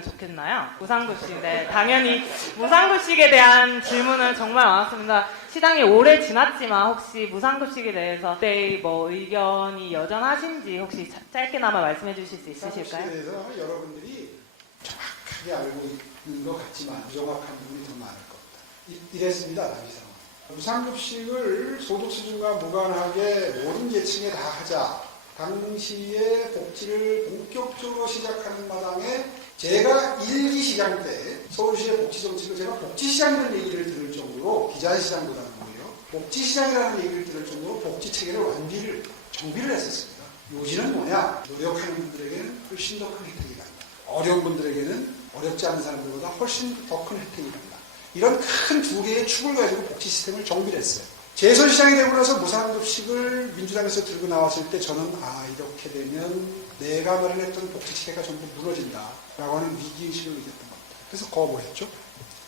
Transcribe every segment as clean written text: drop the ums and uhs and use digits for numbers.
되면 좋겠나요? 무상급식, 네. 당연히 무상급식에 대한 질문은 정말 많았습니다. 시장이 오래 지났지만 혹시 무상급식에 대해서 그때 뭐 의견이 여전하신지 혹시 짧게나마 말씀해 주실 수 있으실까요? 무상급식에 대해서 여러분들이 정확하게 알고 있는 것 같지만 부정확한 부분이 더 많을 겁니다. 이랬습니다. 당시상은. 무상급식을 소득 수준과 무관하게 모든 계층에 다 하자. 당시에 복지를 본격적으로 시작하는 마당에 제가 1기 시장 때 서울시의 복지정책을 제가 복지시장이라는 얘기를 들을 정도로 비자시장보다는 오히려 복지시장이라는 얘기를 들을 정도로 복지체계를 정비를 했었습니다. 요지는 뭐냐? 노력하는 분들에게는 훨씬 더 큰 혜택이 갑니다. 어려운 분들에게는 어렵지 않은 사람들보다 훨씬 더 큰 혜택이 갑니다. 이런 큰 두 개의 축을 가지고 복지 시스템을 정비를 했어요. 재선시장이 되고 나서 무상급식을 민주당에서 들고 나왔을 때 저는 이렇게 되면 내가 마련했던 복지체계가 전부 무너진다라고 하는 위기의식을 느꼈던 겁니다. 그래서 거부했죠.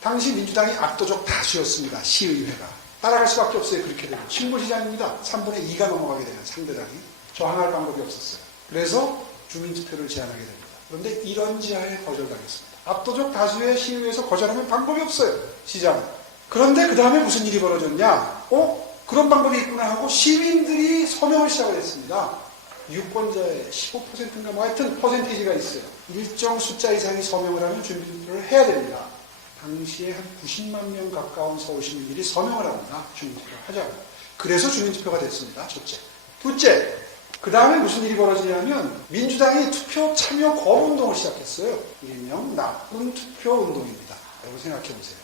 당시 민주당이 압도적 다수였습니다. 시의회가. 따라갈 수밖에 없어요. 그렇게 되면. 신고시장입니다. 3분의 2가 넘어가게 되는 상대당이. 저항할 방법이 없었어요. 그래서 주민투표를 제안하게 됩니다. 그런데 이런 지하에 거절당했습니다. 압도적 다수의 시의회에서 거절하면 방법이 없어요. 시장은. 그런데 그 다음에 무슨 일이 벌어졌냐? 그런 방법이 있구나 하고 시민들이 서명을 시작을 했습니다. 유권자의 15%인가 뭐 하여튼 퍼센티지가 있어요. 일정 숫자 이상이 서명을 하면 주민투표를 해야 됩니다. 당시에 한 90만 명 가까운 서울 시민들이 서명을 합니다. 주민투표를 하자고. 그래서 주민투표가 됐습니다. 첫째. 둘째. 그 다음에 무슨 일이 벌어지냐면 민주당이 투표 참여 거부운동을 시작했어요. 일명 나쁜 투표운동입니다. 여러분 생각해보세요.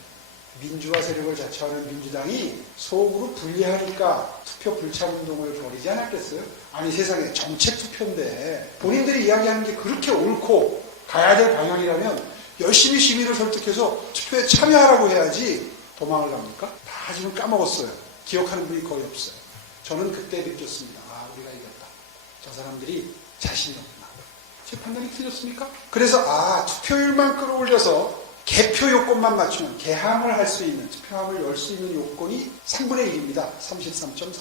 민주화 세력을 자처하는 민주당이 속으로 분리하니까 투표 불참운동을 벌이지 않았겠어요? 아니 세상에 정책 투표인데 본인들이 이야기하는 게 그렇게 옳고 가야 될 방향이라면 열심히 시민을 설득해서 투표에 참여하라고 해야지 도망을 갑니까? 다 지금 까먹었어요. 기억하는 분이 거의 없어요. 저는 그때 느꼈습니다. 우리가 이겼다. 저 사람들이 자신이 없구나. 제 판단이 틀렸습니까? 그래서 투표율만 끌어올려서 개표 요건만 맞추면 개항을 할 수 있는, 투표함을 열 수 있는 요건이 3분의 1입니다. 33.33%.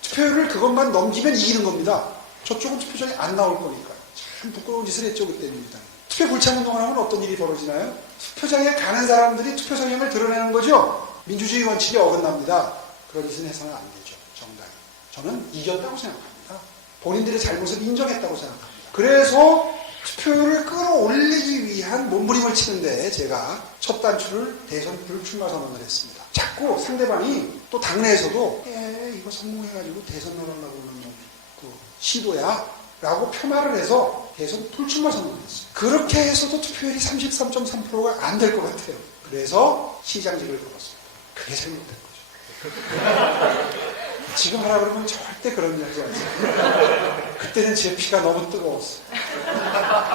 투표율을 그것만 넘기면 이기는 겁니다. 저쪽은 투표장에 안 나올 거니까요. 참 부끄러운 짓을 했죠, 그때 민주당이. 투표 불참운동을 하면 어떤 일이 벌어지나요? 투표장에 가는 사람들이 투표 성향을 드러내는 거죠. 민주주의 원칙에 어긋납니다. 그런 짓은 해서는 안 되죠, 정당이. 저는 이겼다고 생각합니다. 본인들의 잘못을 인정했다고 생각합니다. 그래서 투표율을 끌어올리기 위한 몸부림을 치는데 제가 첫 단추를 대선 불출마 선언을 했습니다. 자꾸 상대방이 또 당내에서도 이거 성공해가지고 대선 나가려고 하는 시도야 라고 폄하를 해서 대선 불출마 선언을 했어요. 그렇게 해서도 투표율이 33.3%가 안 될 것 같아요. 그래서 시장직을 걸었습니다. 그게 잘못된 거죠. 지금 하라 그러면 절대 그런 일 하지 않습니다. 그때는 제 피가 너무 뜨거웠어요.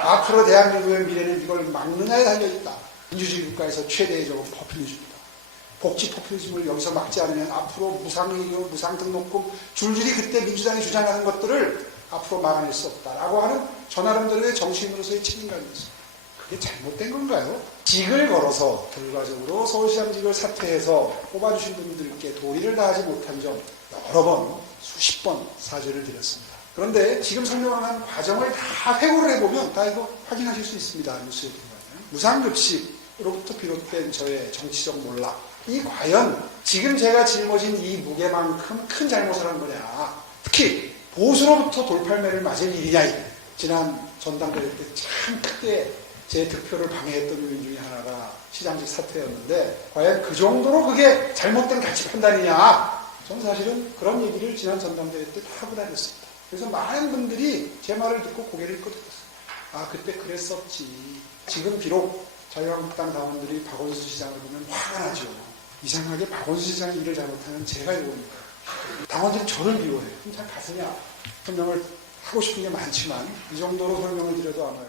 앞으로 대한민국의 미래는 이걸 막느냐에 달려있다. 민주주의 국가에서 최대의 적은 포퓰리즘이다. 복지 포퓰리즘을 여기서 막지 않으면 앞으로 무상의료, 무상등록금, 줄줄이 그때 민주당이 주장하는 것들을 앞으로 막아낼 수 없다라고 하는 저 나름대로의 정치인으로서의 책임감이 있습니다. 그게 잘못된 건가요? 직을 걸어서 결과적으로 서울시장직을 사퇴해서 뽑아주신 분들께 도리를 다하지 못한 점 여러 번, 수십 번 사죄를 드렸습니다. 그런데 지금 설명한 과정을 다 회고를 해보면 다 이거 확인하실 수 있습니다. 뉴스에 들어가면. 무상급식으로부터 비롯된 저의 정치적 몰락. 이 과연 지금 제가 짊어진 이 무게만큼 큰 잘못을 한 거냐. 특히 보수로부터 돌팔매를 맞을 일이냐. 지난 전당대회 때 참 크게 제 득표를 방해했던 요인 중에 하나가 시장직 사퇴였는데 과연 그 정도로 그게 잘못된 가치 판단이냐. 저는 사실은 그런 얘기를 지난 전당대회 때 다 하고 다녔습니다. 그래서 많은 분들이 제 말을 듣고 고개를 끄덕였어요. 그때 그랬었지. 지금 비록 자유한국당 당원들이 박원순 시장을 보면 화가 나죠. 이상하게 박원순 시장이 일을 잘못하면 제가 이거니까. 당원들이 저를 미워해요. 잘 가슴이 설명을 하고 싶은 게 많지만 이 정도로 설명을 드려도 아마요.